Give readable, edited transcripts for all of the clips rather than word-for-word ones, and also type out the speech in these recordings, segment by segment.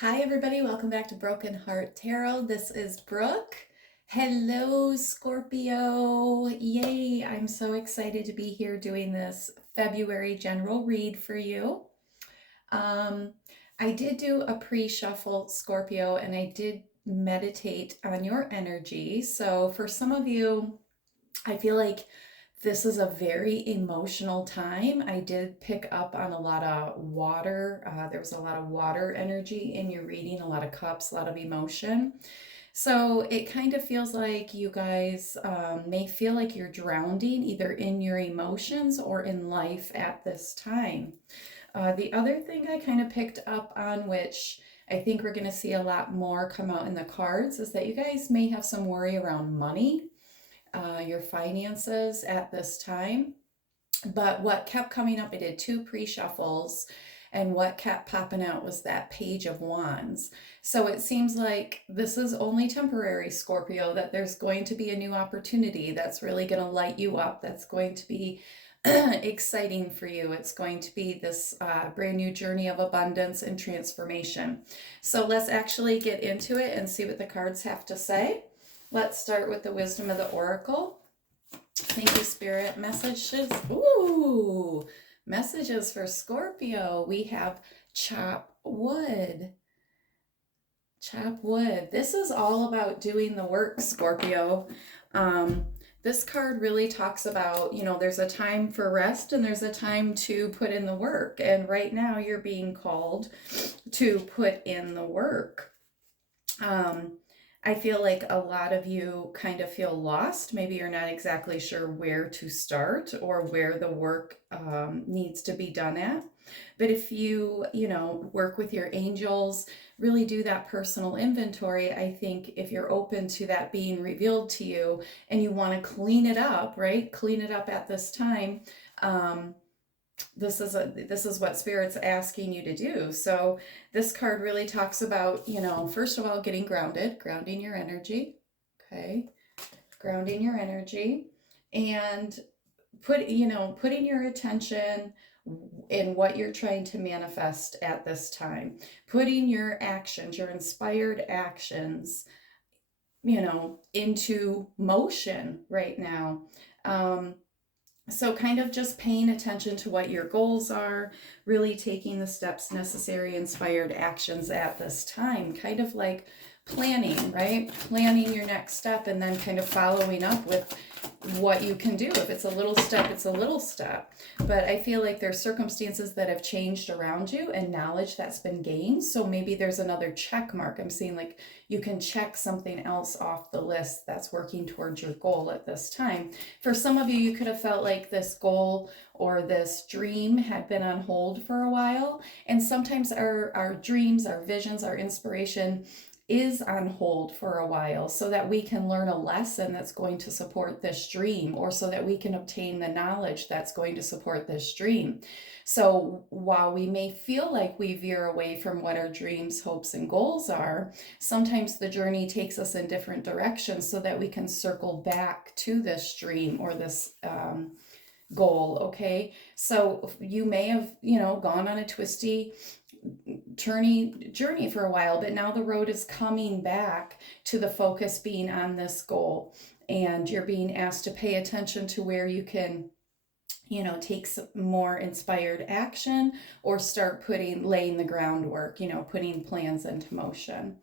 Hi, everybody. Welcome back to Broken Heart Tarot. This is Brooke. Hello, Scorpio. Yay. I'm so excited to be here doing this February general read for you. Um, I did do a pre-shuffle, Scorpio, and I did meditate on your energy. So for some of you, I feel like this is a very emotional time. I did pick up on a lot of water. There was a lot of water energy in your reading, a lot of cups, a lot of emotion. So it kind of feels like you guys may feel like you're drowning either in your emotions or in life at this time. The other thing I kind of picked up on, which I think we're going to see a lot more come out in the cards, is that you guys may have some worry around money, your finances at this time. But what kept coming up, I did two pre-shuffles, and what kept popping out was that Page of Wands. So it seems like this is only temporary, Scorpio, that there's going to be a new opportunity that's really going to light you up, that's going to be exciting for you. It's going to be this brand new journey of abundance and transformation. So let's actually get into it and see what the cards have to say. Let's start with the wisdom of the oracle. Thank you, Spirit. Messages. Ooh, messages for Scorpio. We have chop wood. Chop wood. This is all about doing the work, Scorpio. This card really talks about, there's a time for rest and there's a time to put in the work. And right now you're being called to put in the work. I feel like a lot of you kind of feel lost. Maybe you're not exactly sure where to start or where the work needs to be done at. But if you, work with your angels, really do that personal inventory, I think if you're open to that being revealed to you and you want to clean it up, right? Clean it up at this time. This is what Spirit's asking you to do. So this card really talks about, first of all, getting grounded, grounding your energy. Okay. Grounding your energy and putting your attention in what you're trying to manifest at this time, putting your actions, your inspired actions, into motion right now. So kind of just paying attention to what your goals are, really taking the steps necessary, inspired actions at this time, kind of like planning, right? Planning your next step and then kind of following up with what you can do. If it's a little step, it's a little step. But I feel like there's circumstances that have changed around you and knowledge that's been gained. So maybe there's another check mark. I'm seeing like you can check something else off the list that's working towards your goal at this time. For some of you, you could have felt like this goal or this dream had been on hold for a while. And sometimes our dreams, our visions, our inspiration is on hold for a while so that we can learn a lesson that's going to support this dream, or so that we can obtain the knowledge that's going to support this dream. So while we may feel like we veer away from what our dreams, hopes, and goals are, sometimes the journey takes us in different directions so that we can circle back to this dream or this goal. Okay, so you may have gone on a twisty turny journey for a while, but now the road is coming back to the focus being on this goal, and you're being asked to pay attention to where you can take some more inspired action or start laying the groundwork, putting plans into motion.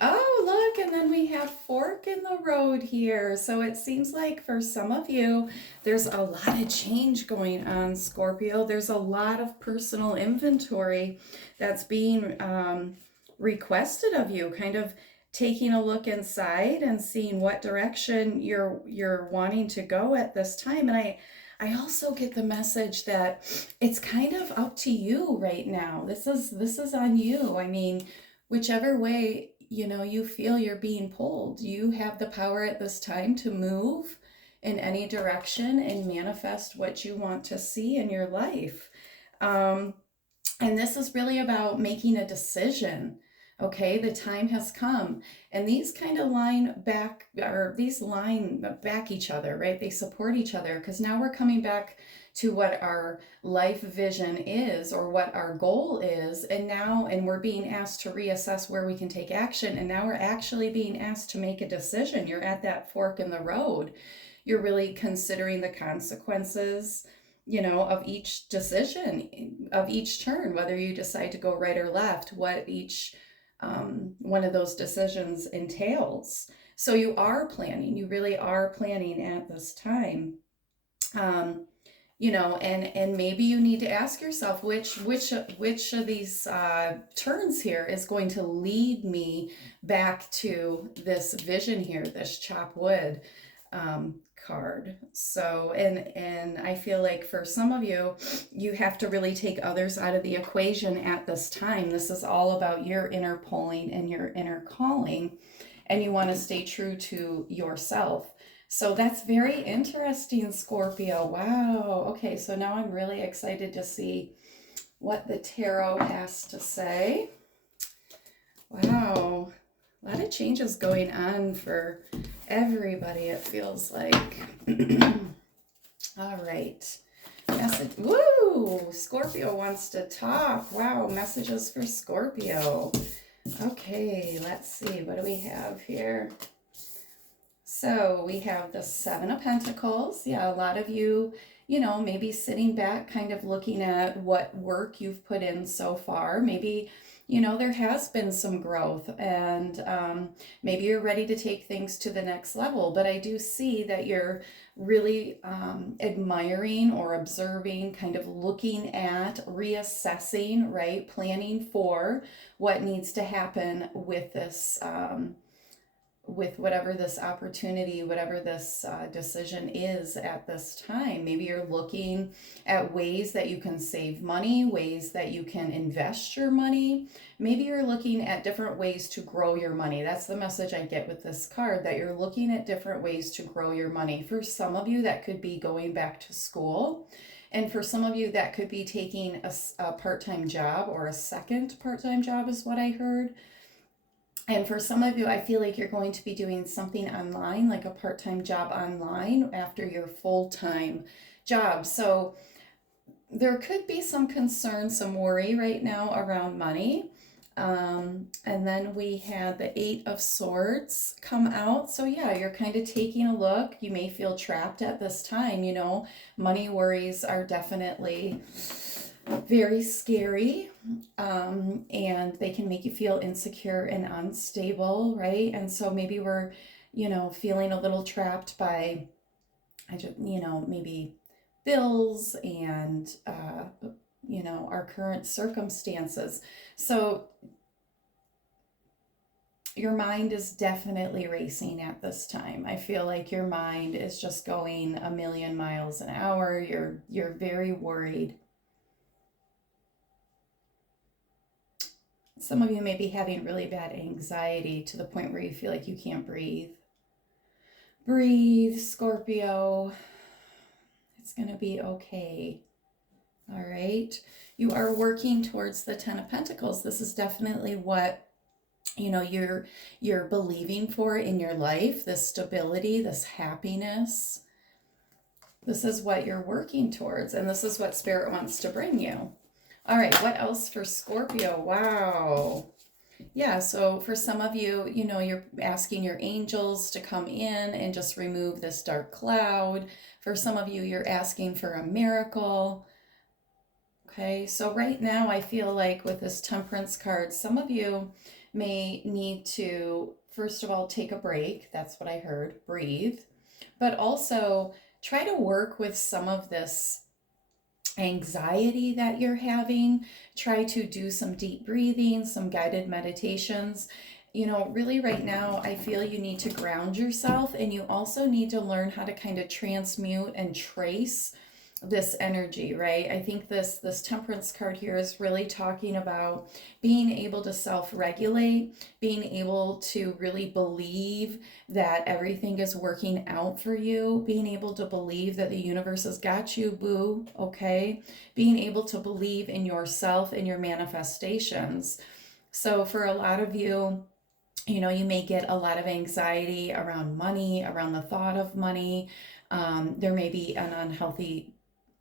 Oh, look, and then we have fork in the road here. So it seems like for some of you, there's a lot of change going on, Scorpio. There's a lot of personal inventory that's being requested of you, kind of taking a look inside and seeing what direction you're wanting to go at this time. And I also get the message that it's kind of up to you right now. This is on you. I mean, whichever way, you feel you're being pulled, you have the power at this time to move in any direction and manifest what you want to see in your life. And this is really about making a decision. Okay, the time has come, and these kind of line back each other, right? They support each other, because now we're coming back to what our life vision is or what our goal is. And we're being asked to reassess where we can take action. And now we're actually being asked to make a decision. You're at that fork in the road. You're really considering the consequences, of each decision, of each turn, whether you decide to go right or left, what each one of those decisions entails. So you are planning, you really are planning at this time. And maybe you need to ask yourself which of these turns here is going to lead me back to this vision here, this chop wood card. So, and I feel like for some of you, you have to really take others out of the equation at this time. This is all about your inner pulling and your inner calling, and you want to stay true to yourself. So that's very interesting, Scorpio. Wow. Okay, so now I'm really excited to see what the tarot has to say. Wow. A lot of changes going on for everybody, it feels like. All right. Message. Woo! Scorpio wants to talk. Wow, messages for Scorpio. Okay, let's see. What do we have here? So we have the Seven of Pentacles. Yeah, a lot of you, maybe sitting back, kind of looking at what work you've put in so far. Maybe, there has been some growth, and maybe you're ready to take things to the next level. But I do see that you're really admiring or observing, kind of looking at, reassessing, right? Planning for what needs to happen with this with whatever this opportunity, whatever this decision is at this time. Maybe you're looking at ways that you can save money, ways that you can invest your money. Maybe you're looking at different ways to grow your money. That's the message I get with this card, that you're looking at different ways to grow your money. For some of you, that could be going back to school. And for some of you, that could be taking a part-time job, or a second part-time job is what I heard. And for some of you, I feel like you're going to be doing something online, like a part-time job online after your full-time job. So there could be some concern, some worry right now around money. And then we had the Eight of Swords come out. So yeah, you're kind of taking a look. You may feel trapped at this time. Money worries are definitely very scary, and they can make you feel insecure and unstable, right? And so maybe we're, feeling a little trapped by, maybe bills and, our current circumstances. So your mind is definitely racing at this time. I feel like your mind is just going a million miles an hour. You're very worried. Some of you may be having really bad anxiety to the point where you feel like you can't breathe. Breathe, Scorpio. It's going to be okay. All right. You are working towards the Ten of Pentacles. This is definitely what, you're believing for in your life, this stability, this happiness. This is what you're working towards, and this is what Spirit wants to bring you. All right, what else for Scorpio? Wow. Yeah, so for some of you, you're asking your angels to come in and just remove this dark cloud. For some of you, you're asking for a miracle. Okay, so right now I feel like with this Temperance card, some of you may need to, first of all, take a break. That's what I heard, breathe. But also try to work with some of this anxiety that you're having. Try to do some deep breathing, some guided meditations. Really right now, I feel you need to ground yourself, and you also need to learn how to kind of transmute and trace this energy, right? I think this Temperance card here is really talking about being able to self-regulate, being able to really believe that everything is working out for you, being able to believe that the universe has got you, boo, okay? Being able to believe in yourself and your manifestations. So for a lot of you, you may get a lot of anxiety around money, around the thought of money. There may be an unhealthy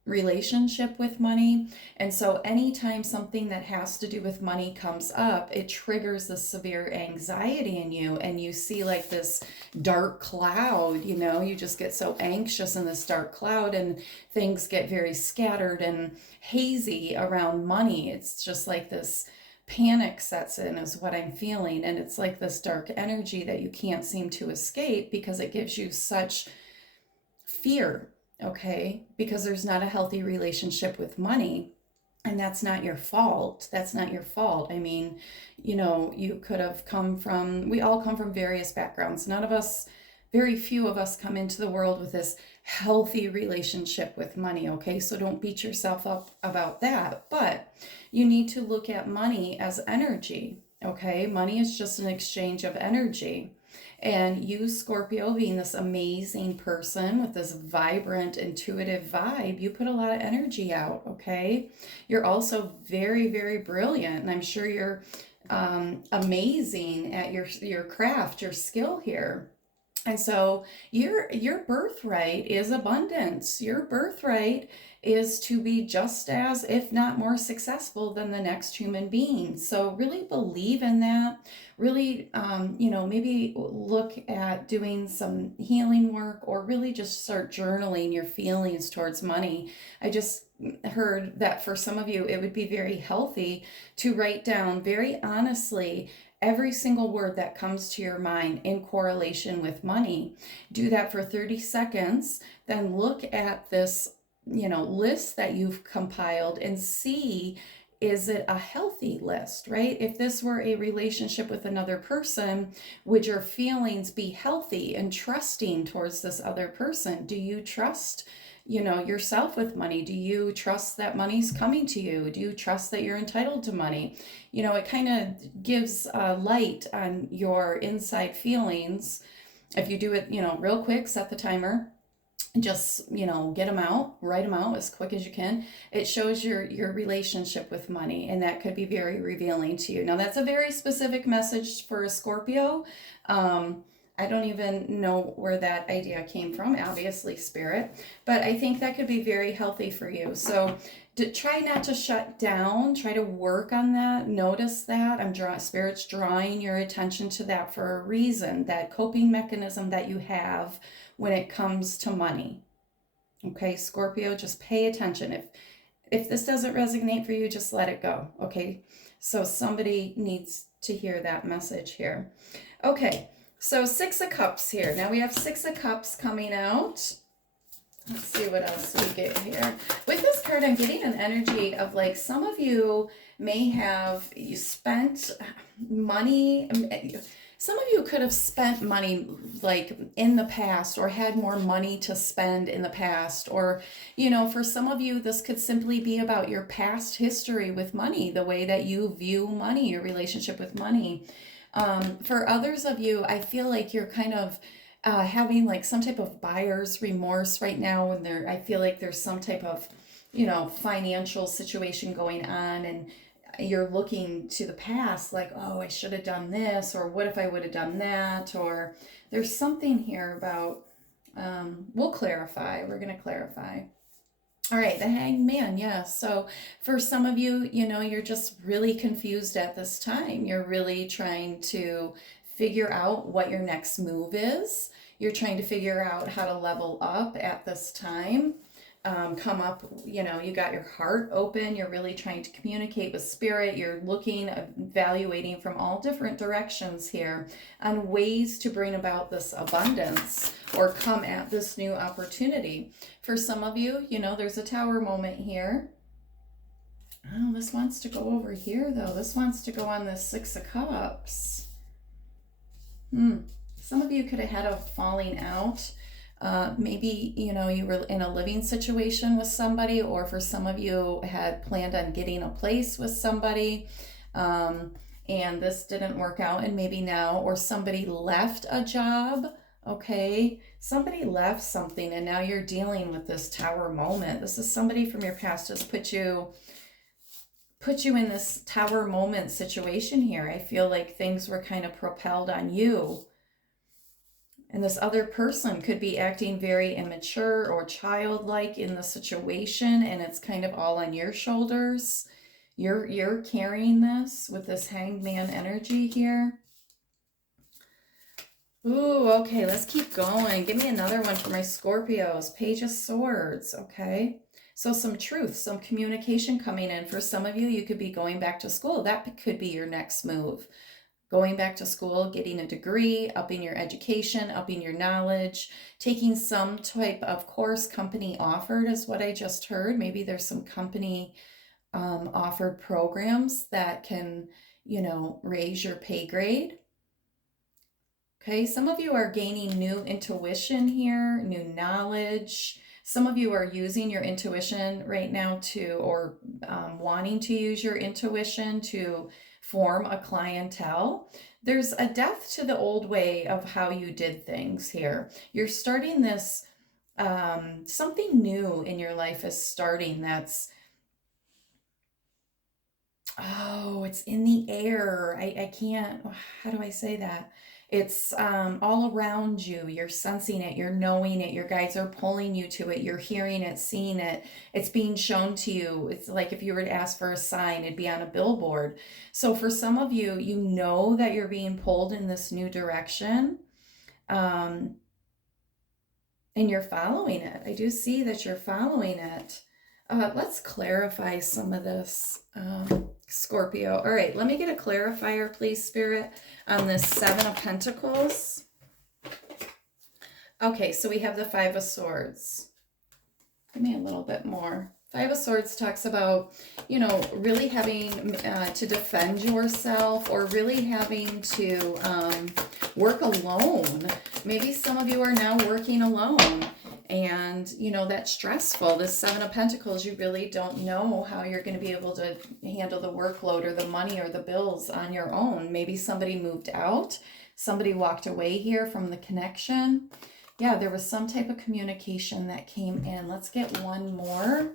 relationship with money. And so anytime something that has to do with money comes up, it triggers this severe anxiety in you, and you see like this dark cloud, you just get so anxious in this dark cloud, and things get very scattered and hazy around money. It's just like this panic sets in is what I'm feeling, and it's like this dark energy that you can't seem to escape because it gives you such fear, okay? Because there's not a healthy relationship with money. And that's not your fault. That's not your fault. I mean, you could have we all come from various backgrounds. None of us, very few of us come into the world with this healthy relationship with money, okay? So don't beat yourself up about that. But you need to look at money as energy, okay? Money is just an exchange of energy. And you, Scorpio, being this amazing person with this vibrant, intuitive vibe, you put a lot of energy out, okay? You're also very, very brilliant. And I'm sure you're amazing at your craft, your skill here. And so your birthright is abundance. Your birthright is to be just as, if not more successful than the next human being. So really believe in that. Really, maybe look at doing some healing work, or really just start journaling your feelings towards money. I just heard that for some of you, it would be very healthy to write down very honestly every single word that comes to your mind in correlation with money. Do that for 30 seconds, then look at this, list that you've compiled and see, is it a healthy list, right? If this were a relationship with another person, would your feelings be healthy and trusting towards this other person? Do you trust yourself with money? Do you trust that money's coming to you? Do you trust that you're entitled to money? It kind of gives light on your inside feelings. If you do it, real quick, set the timer, just get them out, write them out as quick as you can. It shows your relationship with money, and that could be very revealing to you. Now, that's a very specific message for a Scorpio. I don't even know where that idea came from, obviously spirit, but I think that could be very healthy for you. So try not to shut down, try to work on that. Notice that spirit's drawing your attention to that for a reason, that coping mechanism that you have when it comes to money. Okay, Scorpio, just pay attention. If this doesn't resonate for you, just let it go. Okay, so somebody needs to hear that message here. Okay, so 6 of Cups here. Now we have 6 of Cups coming out. Let's see what else we get here. With this card, I'm getting an energy of like some of you may have spent money. Some of you could have spent money like in the past, or had more money to spend in the past, or, for some of you, this could simply be about your past history with money, the way that you view money, your relationship with money. For others of you, I feel like you're kind of having like some type of buyer's remorse right now, and I feel like there's some type of, financial situation going on, and you're looking to the past like, oh, I should have done this, or what if I would have done that, or there's something here about, we'll clarify. We're going to clarify. All right, the Hanged Man, yeah. So for some of you, you're just really confused at this time. You're really trying to figure out what your next move is. You're trying to figure out how to level up at this time. Come up, you got your heart open. You're really trying to communicate with spirit. You're looking, evaluating from all different directions here on ways to bring about this abundance or come at this new opportunity. For some of you, there's a Tower moment here. Oh, this wants to go over here though. This wants to go on this 6 of Cups. Some of you could have had a falling out. Maybe, you were in a living situation with somebody, or for some of you had planned on getting a place with somebody, and this didn't work out, and maybe now, or somebody left a job, okay? Somebody left something, and now you're dealing with this Tower moment. This is somebody from your past just put you in this Tower moment situation here. I feel like things were kind of propelled on you. And this other person could be acting very immature or childlike in the situation, and it's kind of all on your shoulders. You're carrying this with this Hanged Man energy here. Ooh, okay, let's keep going. Give me another one for my Scorpios. Page of Swords, okay? So some truth, some communication coming in. For some of you, you could be going back to school. That could be your next move. Going back to school, getting a degree, upping your education, upping your knowledge, taking some type of course company offered is what I just heard. Maybe there's some company offered programs that can, raise your pay grade. Okay, some of you are gaining new intuition here, new knowledge. Some of you are using your intuition right now or wanting to use your intuition to form a clientele. There's a death to the old way of how you did things here. You're starting this, something new in your life is starting it's in the air. I can't, how do I say that? It's all around you. You're sensing it. You're knowing it. Your guides are pulling you to it. You're hearing it, seeing it. It's being shown to you. It's like if you were to ask for a sign, it'd be on a billboard. So for some of you, you know that you're being pulled in this new direction. And you're following it. I do see that you're following it. Let's clarify some of this, Scorpio. All right, let me get a clarifier, please, Spirit, on this Seven of Pentacles. Okay, so we have the Five of Swords. Give me a little bit more. Five of Swords talks about, really having to defend yourself, or really having to work alone. Maybe some of you are now working alone. And, that's stressful. This Seven of Pentacles, you really don't know how you're going to be able to handle the workload or the money or the bills on your own. Maybe somebody moved out. Somebody walked away here from the connection. Yeah, there was some type of communication that came in. Let's get one more.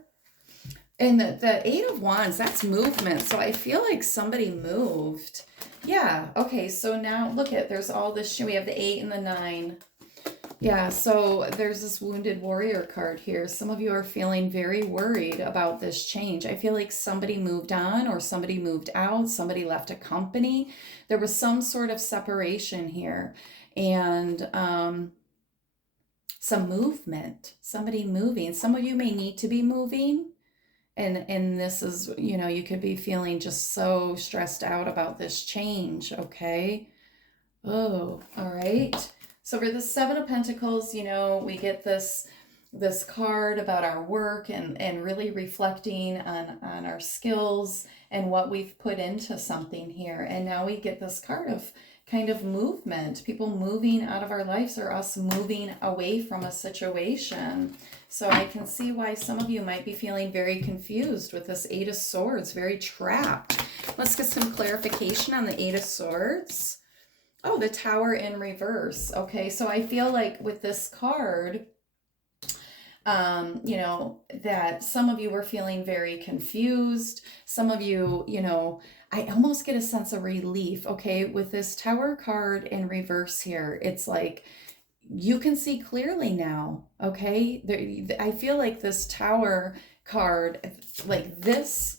And the Eight of Wands, that's movement. So I feel like somebody moved. Yeah, okay, so now look at, there's all this, we have the 8 and the 9. Yeah, so there's this Wounded Warrior card here. Some of you are feeling very worried about this change. I feel like somebody moved on, or somebody moved out, somebody left a company. There was some sort of separation here, and some movement, somebody moving. Some of you may need to be moving, and this is, you could be feeling just so stressed out about this change, okay? Oh, all right. So for the Seven of Pentacles, we get this card about our work and really reflecting on our skills and what we've put into something here. And now we get this card of kind of movement, people moving out of our lives, or us moving away from a situation. So I can see why some of you might be feeling very confused with this Eight of Swords, very trapped. Let's get some clarification on the Eight of Swords. Oh, the Tower in reverse. Okay, so I feel like with this card, that some of you were feeling very confused. Some of you, I almost get a sense of relief. Okay, with this Tower card in reverse here, it's like you can see clearly now. Okay, I feel like this Tower card, like this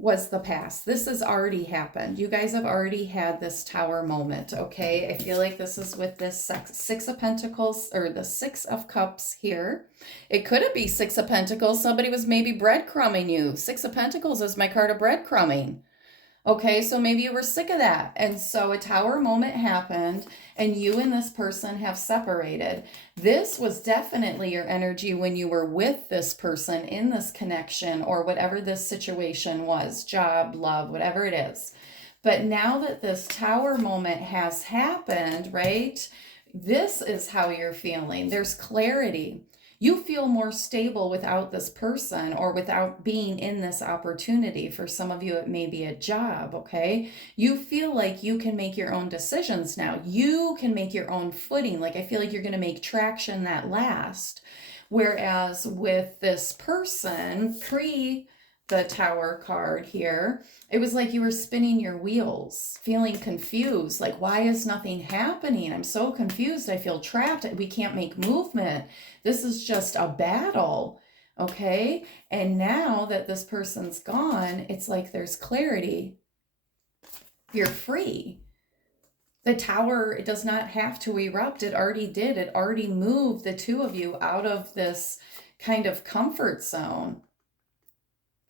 was the past. This has already happened. You guys have already had this Tower moment, okay? I feel like this is with this Six of Pentacles, or the Six of Cups here. It could be Six of Pentacles. Somebody was maybe breadcrumbing you. Six of Pentacles is my card of breadcrumbing. Okay, so maybe you were sick of that. And so a Tower moment happened, and you and this person have separated. This was definitely your energy when you were with this person in this connection, or whatever this situation was, job, love, whatever it is. But now that this Tower moment has happened, right, this is how you're feeling. There's clarity. You feel more stable without this person, or without being in this opportunity. For some of you, it may be a job, okay? You feel like you can make your own decisions now. You can make your own footing. Like, I feel like you're going to make traction that lasts. Whereas with this person, pre the Tower card here, it was like you were spinning your wheels, feeling confused. Like, why is nothing happening? I'm so confused. I feel trapped. We can't make movement. This is just a battle. Okay. And now that this person's gone, it's like there's clarity. You're free. The Tower, it does not have to erupt. It already did. It already moved the two of you out of this kind of comfort zone.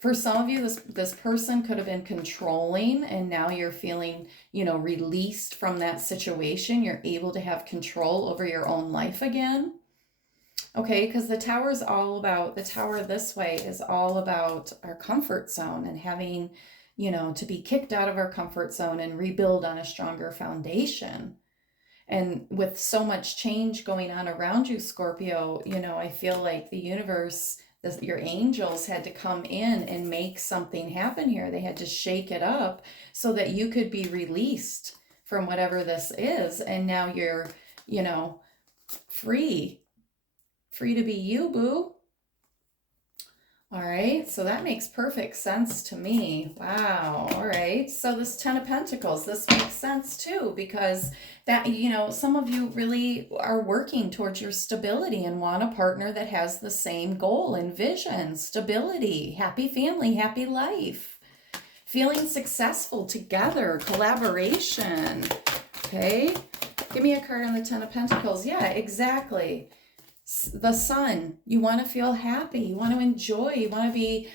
For some of you, this person could have been controlling, and now you're feeling, released from that situation. You're able to have control over your own life again. Okay, because the Tower this way is all about our comfort zone and having, to be kicked out of our comfort zone and rebuild on a stronger foundation. And with so much change going on around you, Scorpio, I feel like the universe, your angels had to come in and make something happen here. They had to shake it up so that you could be released from whatever this is. And now you're, free to be you, boo. All right, so that makes perfect sense to me. Wow. All right, so this Ten of Pentacles, this makes sense too, because that, some of you really are working towards your stability and want a partner that has the same goal and vision, stability, happy family, happy life, feeling successful together, collaboration. Okay, give me a card on the Ten of Pentacles. Yeah, exactly. The Sun, you want to feel happy, you want to enjoy, you want to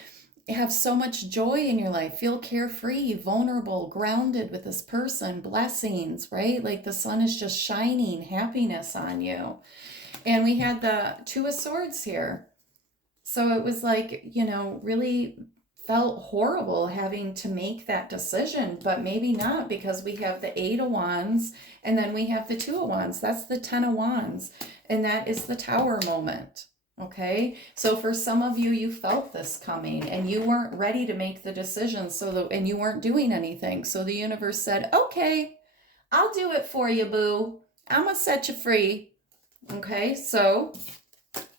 have so much joy in your life, feel carefree, vulnerable, grounded with this person, blessings, right? Like the sun is just shining happiness on you. And we had the Two of Swords here. So it was like, really felt horrible having to make that decision, but maybe not, because we have the Eight of Wands and then we have the Two of Wands. That's the Ten of Wands. And that is the Tower moment. Okay. So for some of you, you felt this coming and you weren't ready to make the decision. And you weren't doing anything. So the universe said, okay, I'll do it for you, boo. I'm going to set you free. Okay. So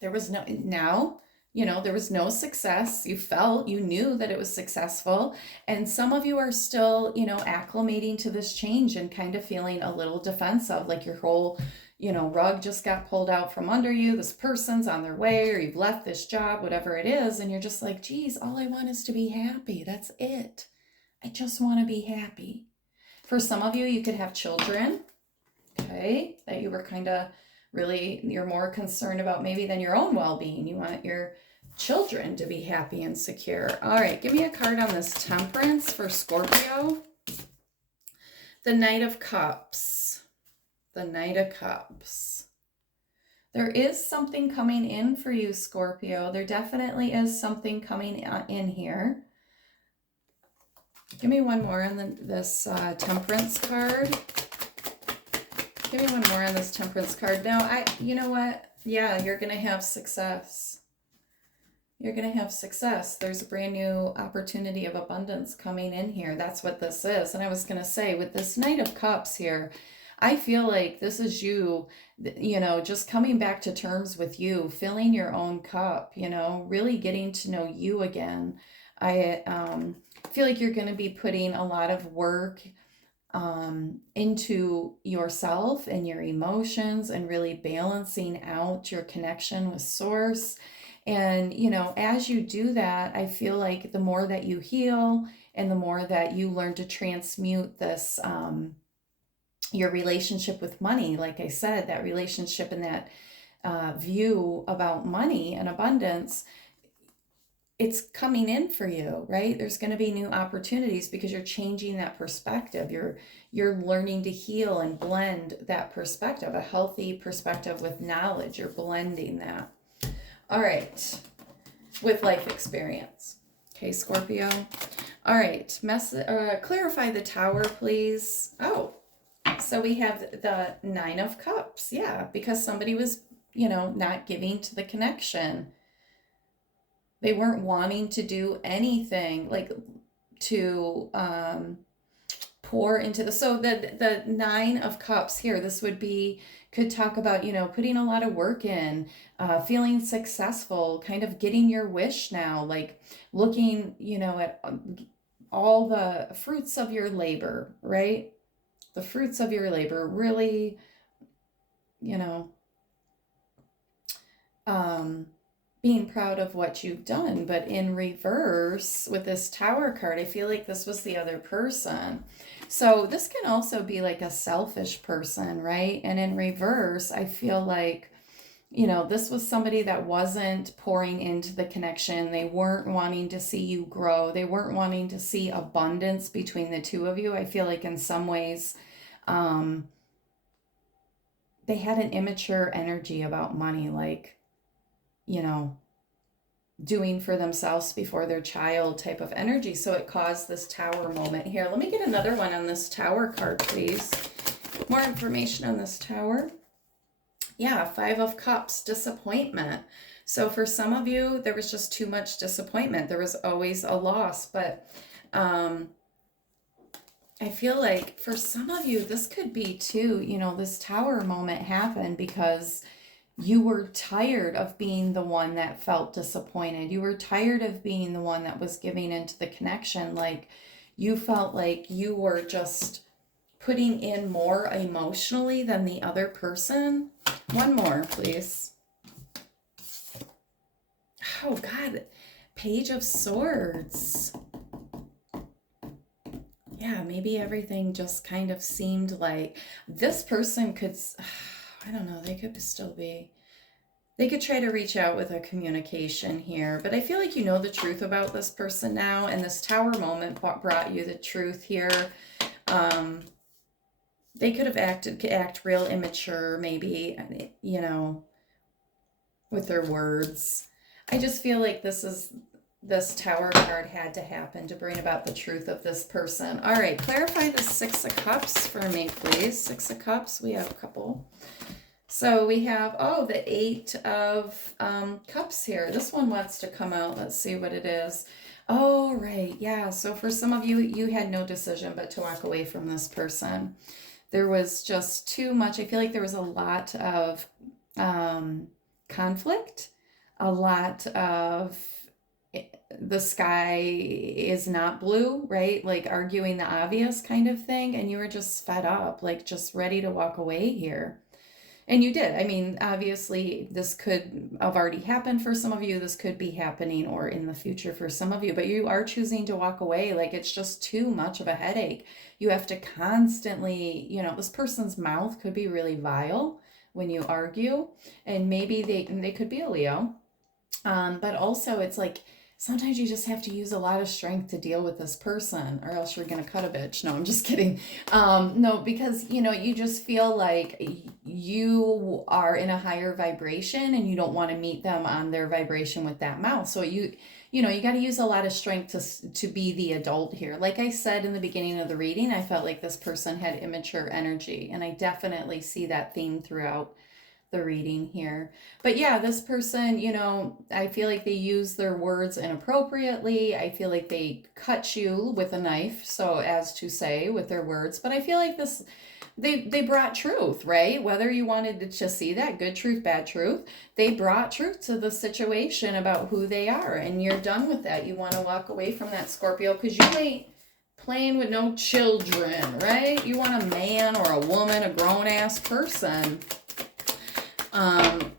there was there was no success. You knew that it was successful. And some of you are still, acclimating to this change and kind of feeling a little defensive, like your whole, rug just got pulled out from under you. This person's on their way, or you've left this job, whatever it is. And you're just like, geez, all I want is to be happy. That's it. I just want to be happy. For some of you, you could have children, okay, that you were kind of you're more concerned about maybe than your own well-being. You want your children to be happy and secure. All right, give me a card on this Temperance for Scorpio. The Knight of Cups. The Knight of Cups. There is something coming in for you, Scorpio. There definitely is something coming in here. Give me one more on this Temperance card. Give me one more on this Temperance card. Now, you know what? Yeah, you're going to have success. You're going to have success. There's a brand new opportunity of abundance coming in here. That's what this is. And I was going to say, with this Knight of Cups here, I feel like this is you, just coming back to terms with you, filling your own cup, really getting to know you again. I feel like you're going to be putting a lot of work into yourself and your emotions and really balancing out your connection with Source. And, as you do that, I feel like the more that you heal and the more that you learn to transmute this, your relationship with money, like I said, that relationship and that view about money and abundance, it's coming in for you, right? There's going to be new opportunities because you're changing that perspective. You're learning to heal and blend that perspective, a healthy perspective with knowledge. You're blending that. All right. With life experience. Okay, Scorpio. All right. Clarify the Tower, please. Oh, so we have the Nine of Cups. Yeah, because somebody was, not giving to the connection. They weren't wanting to do anything like to pour into the, so the Nine of Cups here, this would be, could talk about, you know, putting a lot of work in, feeling successful, kind of getting your wish now, like looking, you know, at all the fruits of your labor, right? The fruits of your labor, really, you know, being proud of what you've done. But in reverse, with this Tower card, I feel like this was the other person. So this can also be like a selfish person, right? And in reverse, I feel like, you know, this was somebody that wasn't pouring into the connection. They weren't wanting to see you grow. They weren't wanting to see abundance between the two of you. I feel like in some ways, they had an immature energy about money, like, you know, doing for themselves before their child type of energy. So it caused this Tower moment here. Let me get another one on this Tower card, please. More information on this Tower. Yeah, Five of Cups, disappointment. So for some of you, there was just too much disappointment. There was always a loss, but I feel like for some of you, this could be too, you know, this Tower moment happened because you were tired of being the one that felt disappointed. You were tired of being the one that was giving into the connection. Like you felt like you were just putting in more emotionally than the other person. One more, please. Oh, God. Page of Swords. Yeah, maybe everything just kind of seemed like this person could, I don't know, they could still be, they could try to reach out with a communication here, but I feel like you know the truth about this person now, and this Tower moment brought you the truth here. They could have act real immature, maybe, you know, with their words. I just feel like this Tower card had to happen to bring about the truth of this person. All right, clarify the Six of Cups for me, please. Six of Cups, we have a couple. So we have, oh, the Eight of Cups here. This one wants to come out. Let's see what it is. Oh, right, yeah. So for some of you, you had no decision but to walk away from this person. There was just too much. I feel like there was a lot of conflict, a lot of the sky is not blue, right? Like arguing the obvious kind of thing. And you were just fed up, like just ready to walk away here. And you did. I mean, obviously, this could have already happened for some of you. This could be happening or in the future for some of you. But you are choosing to walk away. Like, it's just too much of a headache. You have to constantly, you know, this person's mouth could be really vile when you argue. And maybe they could be a Leo. But also, it's like, sometimes you just have to use a lot of strength to deal with this person, or else you're going to cut a bitch. No, I'm just kidding. No, because, you know, you just feel like you are in a higher vibration and you don't want to meet them on their vibration with that mouth. So you know, you got to use a lot of strength to be the adult here. Like I said in the beginning of the reading, I felt like this person had immature energy, and I definitely see that theme throughout the reading here. But yeah, this person, you know, I feel like they use their words inappropriately. I feel like they cut you with a knife, so as to say, with their words. But I feel like this, they brought truth, right? Whether you wanted to see that, good truth, bad truth, they brought truth to the situation about who they are, and you're done with that. You want to walk away from that, Scorpio, because you ain't playing with no children, right? You want a man or a woman, a grown-ass person.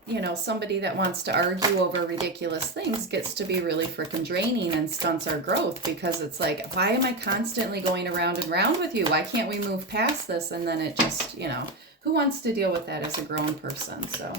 You know, somebody that wants to argue over ridiculous things gets to be really freaking draining and stunts our growth, because it's like, why am I constantly going around and round with you? Why can't we move past this? And then it just, you know, who wants to deal with that as a grown person? So,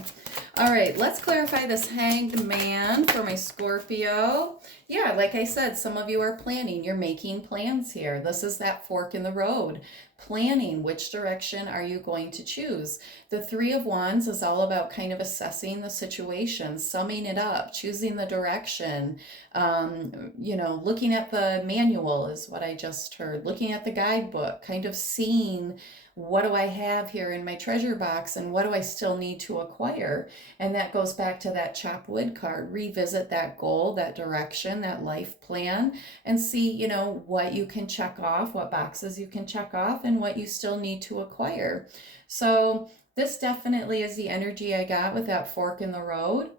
all right, let's clarify this Hanged Man for my Scorpio. Yeah, like I said, some of you are planning. You're making plans here. This is that fork in the road. planning. Which direction are you going to choose? The Three of Wands is all about kind of assessing the situation, summing it up, choosing the direction. Looking at the manual is what I just heard, looking at the guidebook, kind of seeing, what do I have here in my treasure box and what do I still need to acquire? And that goes back to that chop wood card. Revisit that goal, that direction, that life plan, and see, what you can check off, what boxes you can check off, and what you still need to acquire. So this definitely is the energy I got with that fork in the road.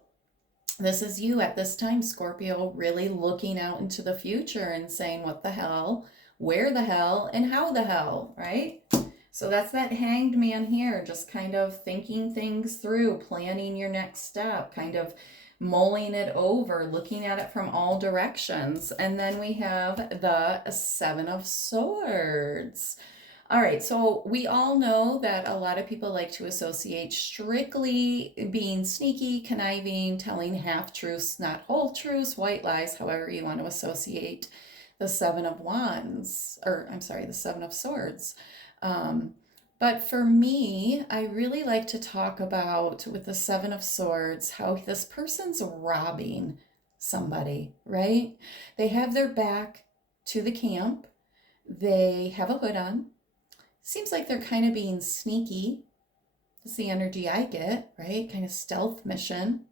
This is you at this time, Scorpio, really looking out into the future and saying, what the hell, where the hell, and how the hell, right? So that's that Hanged Man here, just kind of thinking things through, planning your next step, kind of mulling it over, looking at it from all directions. And then we have the Seven of Swords. All right, so we all know that a lot of people like to associate strictly being sneaky, conniving, telling half-truths, not whole truths, white lies, however you want to associate the Seven of Wands, the Seven of Swords. But for me, I really like to talk about, with the Seven of Swords, how this person's robbing somebody, right? They have their back to the camp. They have a hood on. Seems like they're kind of being sneaky. That's the energy I get, right? Kind of stealth mission.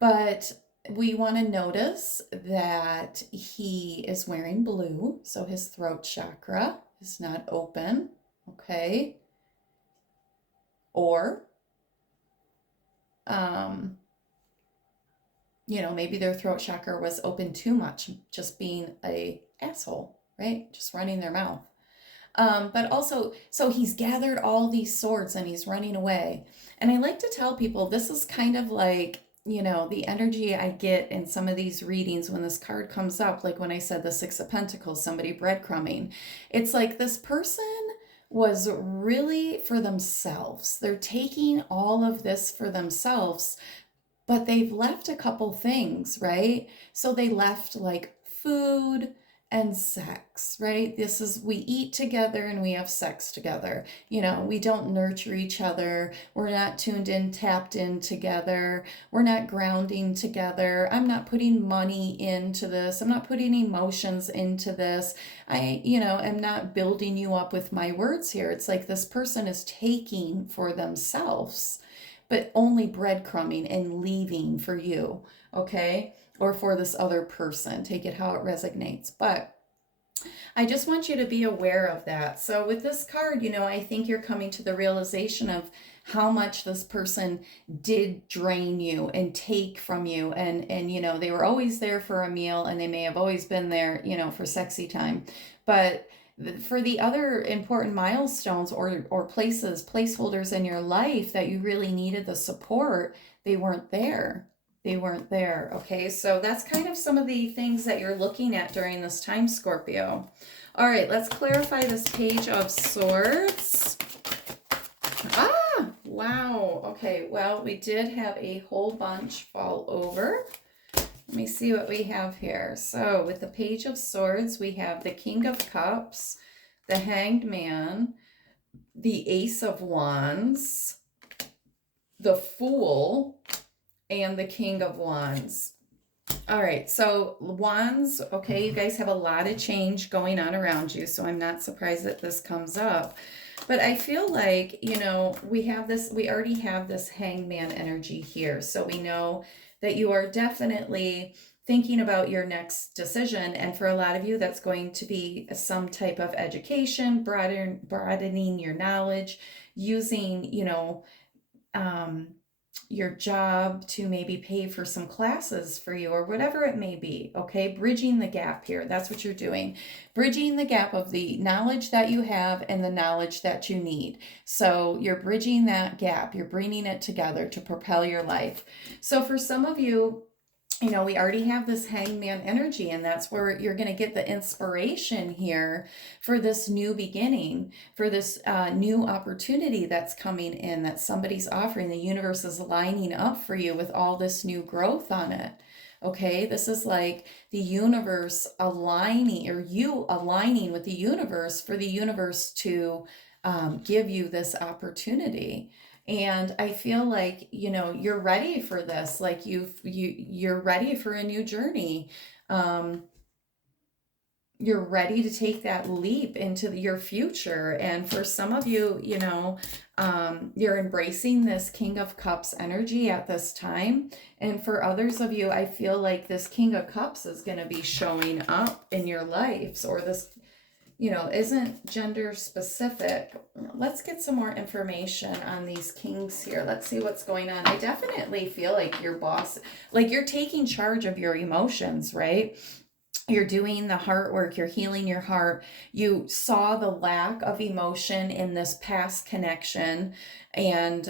But we want to notice that he is wearing blue, so his throat chakra is not open, okay? Or, maybe their throat chakra was open too much, just being a asshole, right? Just running their mouth. But also, so he's gathered all these swords and he's running away. And I like to tell people this is kind of like, the energy I get in some of these readings when this card comes up, like when I said the Six of Pentacles, somebody breadcrumbing. It's like this person was really for themselves. They're taking all of this for themselves, but they've left a couple things, right? So they left like food and sex, right? We eat together and we have sex together. We don't nurture each other. We're not tuned in, tapped in together. We're not grounding together. I'm not putting money into this. I'm not putting emotions into this. I am not building you up with my words here. It's like this person is taking for themselves, but only breadcrumbing and leaving for you, okay? Or for this other person. Take it how it resonates. But I just want you to be aware of that. So with this card, I think you're coming to the realization of how much this person did drain you and take from you. And they were always there for a meal, and they may have always been there, for sexy time. But for the other important milestones or placeholders in your life that you really needed the support, they weren't there. Okay? So that's kind of some of the things that you're looking at during this time, Scorpio. All right, let's clarify this Page of Swords. Wow. Okay, well, we did have a whole bunch fall over. Let me see what we have here. So with the Page of Swords, we have the King of Cups, the Hanged Man, the Ace of Wands, the Fool, and the King of Wands. All right, so Wands, okay, you guys have a lot of change going on around you, so I'm not surprised that this comes up. But I feel like, we already have this Hangman energy here. So we know that you are definitely thinking about your next decision. And for a lot of you, that's going to be some type of education, broadening your knowledge, using, your job to maybe pay for some classes for you or whatever it may be, okay? Bridging the gap here. That's what you're doing. Bridging the gap of the knowledge that you have and the knowledge that you need. So you're bridging that gap. You're bringing it together to propel your life. So for some of you, we already have this Hangman energy, and that's where you're going to get the inspiration here for this new beginning, for this new opportunity that's coming in, that somebody's offering. The universe is lining up for you with all this new growth on it. Okay, this is like the universe aligning, or you aligning with the universe for the universe to give you this opportunity. And I feel like, you know, you're ready for this. Like you're ready for a new journey. Um, you're ready to take that leap into your future. And for some of you, you know, you're embracing this King of Cups energy at this time. And for others of you, I feel like this King of Cups is going to be showing up in your lives, or this, you know, isn't gender specific. Let's get some more information on these kings here. Let's see what's going on. I definitely feel like your boss, like you're taking charge of your emotions, right? You're doing the heart work, you're healing your heart. You saw the lack of emotion in this past connection, and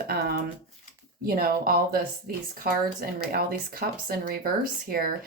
you know, all these cards and all these cups in reverse here.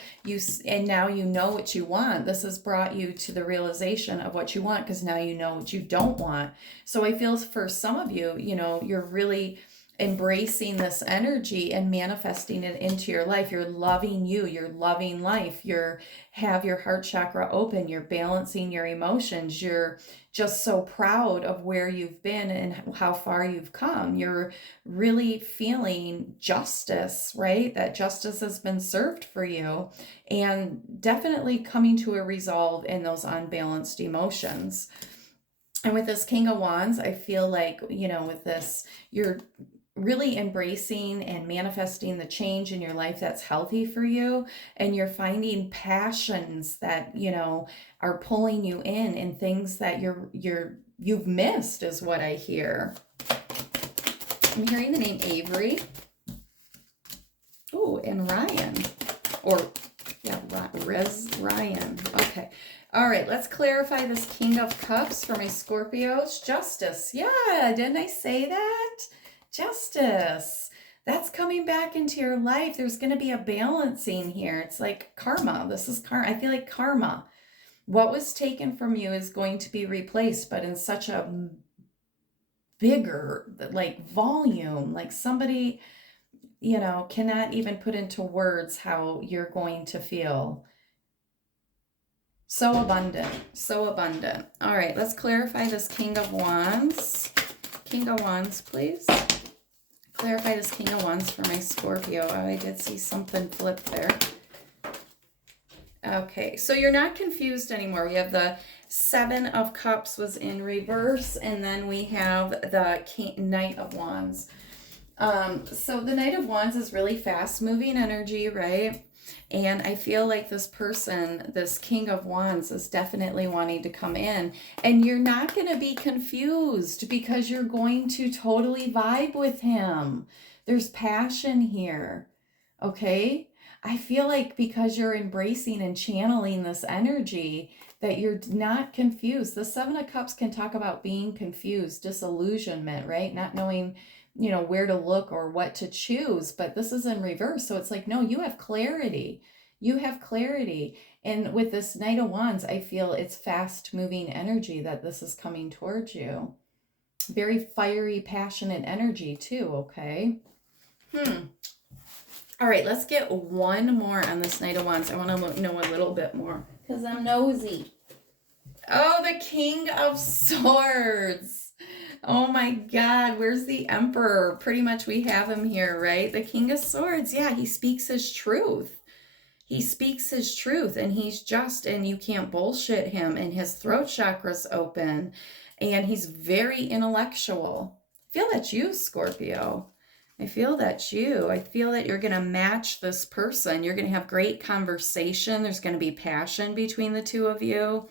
And now you know what you want. This has brought you to the realization of what you want, because now you know what you don't want. So I feel for some of you, you know, you're really embracing this energy and manifesting it into your life. You're loving you, you're loving life, you're have your heart chakra open, you're balancing your emotions, you're just so proud of where you've been and how far you've come. You're really feeling justice, right? That justice has been served for you, and definitely coming to a resolve in those unbalanced emotions. And with this King of Wands, I feel like, you know, with this, you're really embracing and manifesting the change in your life that's healthy for you, and you're finding passions that, you know, are pulling you in, and things that you've missed is what I hear. I'm hearing the name Avery. Oh, and Ryan, or yeah, Ryan. Okay. All right, let's clarify this King of Cups for my Scorpios. Justice. Yeah, didn't I say that? Justice. That's coming back into your life. There's going to be a balancing here. It's like karma. This is karma. I feel like karma. What was taken from you is going to be replaced, but in such a bigger, like, volume. Like somebody, you know, cannot even put into words how you're going to feel. So abundant, so abundant. All right, let's clarify this King of Wands. King of Wands, please. Clarify this King of Wands for my Scorpio. Oh, I did see something flip there. Okay, so you're not confused anymore. We have the Seven of Cups was in reverse, and then we have the Knight of Wands. So the Knight of Wands is really fast-moving energy, right? And I feel like this person, this King of Wands, is definitely wanting to come in. And you're not going to be confused, because you're going to totally vibe with him. There's passion here, okay? I feel like because you're embracing and channeling this energy, that you're not confused. The Seven of Cups can talk about being confused, disillusionment, right? Not knowing, you know, where to look or what to choose. But this is in reverse. So it's like, no, you have clarity. You have clarity. And with this Knight of Wands, I feel it's fast moving energy that this is coming towards you. Very fiery, passionate energy too, okay? All right, let's get one more on this Knight of Wands. I want to know a little bit more, because I'm nosy. Oh, the King of Swords. Oh my God, where's the Emperor? Pretty much we have him here, right? The King of Swords. Yeah, he speaks his truth. He speaks his truth, and he's just, and you can't bullshit him, and his throat chakra's open, and he's very intellectual. I feel that's you, Scorpio. I feel that's you. I feel that you're going to match this person. You're going to have great conversation. There's going to be passion between the two of you.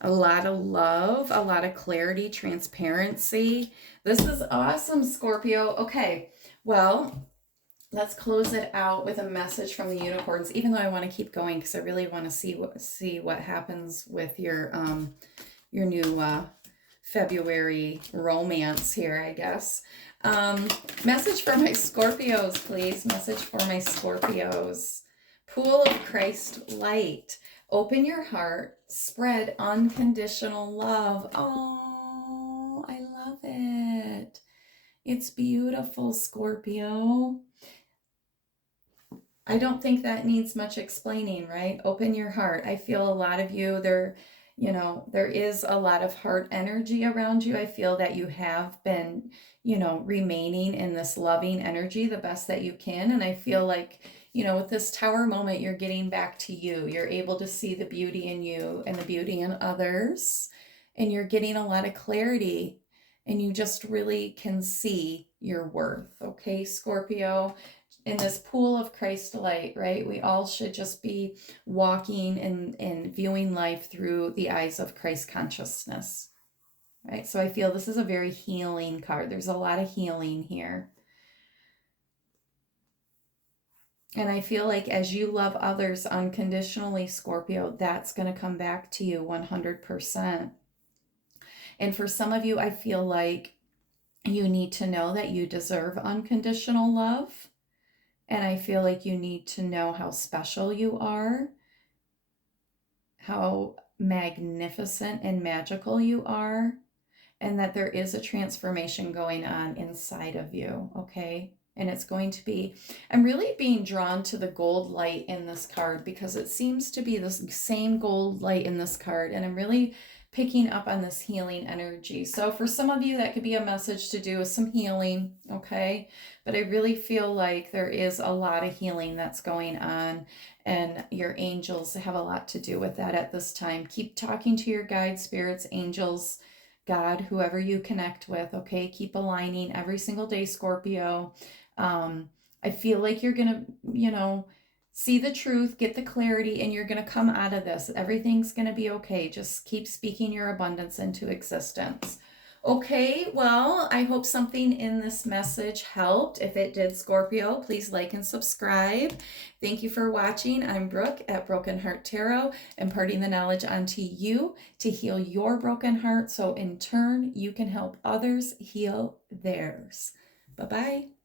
A lot of love, a lot of clarity, transparency. This is awesome, Scorpio. Okay, well, let's close it out with a message from the unicorns, even though I want to keep going, because I really want to see what happens with your new February romance here, I guess. Message for my Scorpios, please. Message for my Scorpios. Pool of Christ light. Open your heart. Spread unconditional love. Oh, I love it. It's beautiful, Scorpio. I don't think that needs much explaining, right? Open your heart. I feel a lot of you there, there is a lot of heart energy around you. I feel that you have been, remaining in this loving energy the best that you can. And I feel like, with this tower moment, you're getting back to you. You're able to see the beauty in you and the beauty in others. And you're getting a lot of clarity. And you just really can see your worth. Okay, Scorpio? In this pool of Christ light, right? We all should just be walking and viewing life through the eyes of Christ consciousness, right? So I feel this is a very healing card. There's a lot of healing here. And I feel like as you love others unconditionally, Scorpio, that's going to come back to you 100%. And for some of you, I feel like you need to know that you deserve unconditional love. And I feel like you need to know how special you are, how magnificent and magical you are, and that there is a transformation going on inside of you, okay? And it's going to be, I'm really being drawn to the gold light in this card because it seems to be the same gold light in this card. And I'm really picking up on this healing energy. So for some of you, that could be a message to do with some healing, okay? But I really feel like there is a lot of healing that's going on, and your angels have a lot to do with that at this time. Keep talking to your guides, spirits, angels, God, whoever you connect with, okay? Keep aligning every single day, Scorpio. I feel like you're going to, see the truth, get the clarity, and you're going to come out of this. Everything's going to be okay. Just keep speaking your abundance into existence. Okay, well, I hope something in this message helped. If it did, Scorpio, please like and subscribe. Thank you for watching. I'm Brooke at Broken Heart Tarot, imparting the knowledge onto you to heal your broken heart so in turn you can help others heal theirs. Bye-bye.